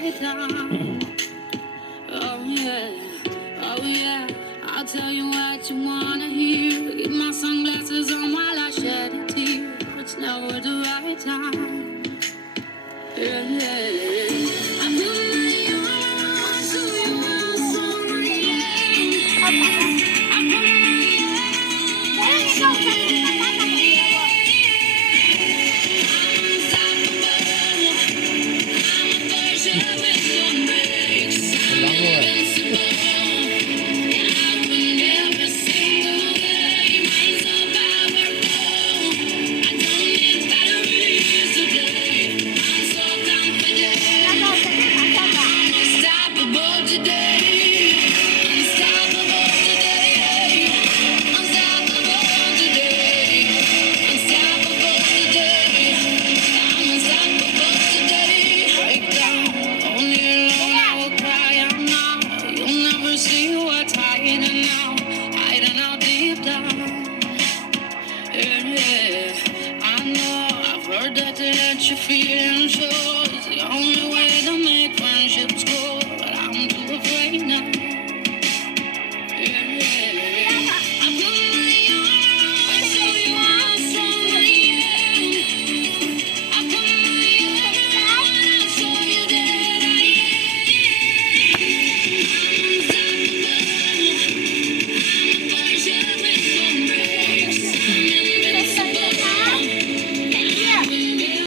right time. Oh yeah, oh yeah. I'll tell you what you wanna hear. Keep my sunglasses on while I shed a tear. It's never the right time. Yeah, yeah. I put my arms to your soul, yeah. I put that you feeling sure.